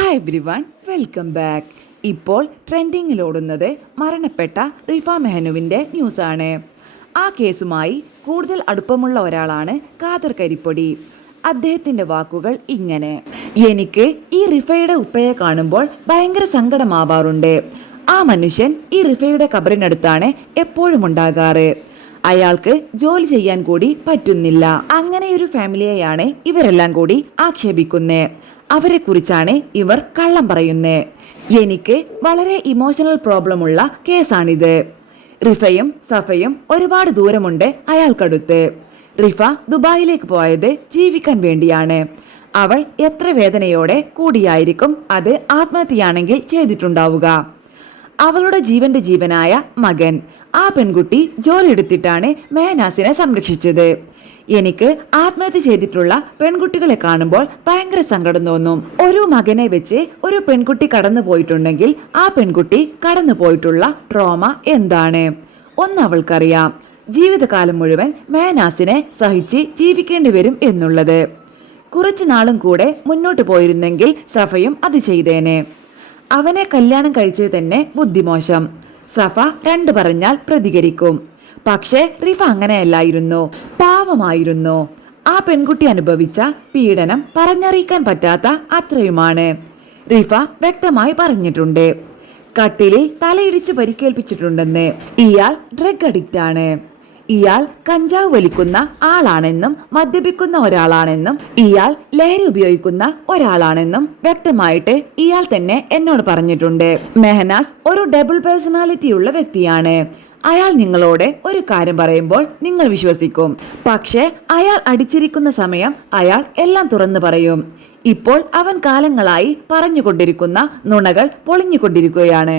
Hi everyone, welcome back. ഇപ്പോൾ ട്രെൻഡിങ്ങിലോടുന്നത് മരണപ്പെട്ട റിഫ മെഹനുവിൻ്റെ ന്യൂസാണ്. ആ കേസുമായി കൂടുതൽ അടുപ്പമുള്ള ഒരാളാണ് ഖാദർ കരിപ്പൊടി. അദ്ദേഹത്തിൻ്റെ വാക്കുകൾ ഇങ്ങനെ: എനിക്ക് ഈ റിഫയുടെ ഉപ്പയെ കാണുമ്പോൾ ഭയങ്കര സങ്കടമാവാറുണ്ട്. ആ മനുഷ്യൻ ഈ റിഫയുടെ ഖബറിനടുത്താണ് എപ്പോഴും ഉണ്ടാകാറ്. അയാൾക്ക് ജോലി ചെയ്യാൻ കൂടി പറ്റുന്നില്ല. അങ്ങനെയൊരു ഫാമിലിയെയാണ് ഇവരെല്ലാം കൂടി ആക്ഷേപിക്കുന്നത്. അവരെ കുറിച്ചാണ് ഇവർ കള്ളം പറയുന്നത്. എനിക്ക് വളരെ ഇമോഷണൽ പ്രോബ്ലം ഉള്ള കേസാണിത്. റിഫയും സഫയും ഒരുപാട് ദൂരമുണ്ട് അയാൾക്കടുത്ത്. റിഫ ദുബായിലേക്ക് പോയത് ജീവിക്കാൻ വേണ്ടിയാണ്. അവൾ എത്ര വേദനയോടെ കൂടിയായിരിക്കും അത് ആത്മഹത്യയാണെങ്കിൽ ചെയ്തിട്ടുണ്ടാവുക. അവളുടെ ജീവന്റെ ജീവനായ മകൻ, ആ പെൺകുട്ടി ജോലി എടുത്തിട്ടാണ് മെഹനാസിനെ സംരക്ഷിച്ചത്. എനിക്ക് ആത്മഹത്യ ചെയ്തിട്ടുള്ള പെൺകുട്ടികളെ കാണുമ്പോൾ ഭയങ്കര സങ്കടം തോന്നും. ഒരു മകനെ വെച്ച് ഒരു പെൺകുട്ടി കടന്നു പോയിട്ടുണ്ടെങ്കിൽ ആ പെൺകുട്ടി കടന്നു പോയിട്ടുള്ള ട്രോമ എന്താണ് ഒന്ന് അവൾക്കറിയാം. ജീവിതകാലം മുഴുവൻ മെഹനാസിനെ സഹിച്ച് ജീവിക്കേണ്ടി വരും എന്നുള്ളത്. കുറച്ചു നാളും കൂടെ മുന്നോട്ട് പോയിരുന്നെങ്കിൽ സഫയും അത് ചെയ്തേനെ. അവനെ കല്യാണം കഴിച്ചത് തന്നെ ബുദ്ധിമോശം. സഫ രണ്ട് പറഞ്ഞാൽ പ്രതികരിക്കും. പക്ഷേ റിഫ അങ്ങനെയല്ലായിരുന്നു, പാവമായിരുന്നു. ആ പെൺകുട്ടി അനുഭവിച്ച പീഡനം പറഞ്ഞറിയിക്കാൻ പറ്റാത്ത അത്രയുമാണ്. റിഫ വ്യക്തമായി പറഞ്ഞിട്ടുണ്ട്. കട്ടിലിൽ തലയിടിച്ച് പരിക്കേൽപ്പിച്ചിട്ടുണ്ടെന്ന്. ഇയാൾ ഡ്രഗ് അഡിക്റ്റ് ആണ്. ഇയാൾ കഞ്ചാവ് വലിക്കുന്ന ആളാണെന്നും മദ്യപിക്കുന്ന ഒരാളാണെന്നും ഇയാൾ ലഹരി ഉപയോഗിക്കുന്ന ഒരാളാണെന്നും വ്യക്തമായിട്ട് ഇയാൾ തന്നെ എന്നോട് പറഞ്ഞിട്ടുണ്ട്. മെഹനാസ് ഒരു ഡബിൾ പേഴ്സണാലിറ്റി ഉള്ള വ്യക്തിയാണ്. അയാൾ നിങ്ങളോട് ഒരു കാര്യം പറയുമ്പോൾ നിങ്ങൾ വിശ്വസിക്കും. പക്ഷെ അയാൾ അടിച്ചിരിക്കുന്ന സമയം അയാൾ എല്ലാം തുറന്നു പറയും. ഇപ്പോൾ അവൻ കാലങ്ങളായി പറഞ്ഞുകൊണ്ടിരിക്കുന്ന നുണകൾ പൊളിഞ്ഞുകൊണ്ടിരിക്കുകയാണ്.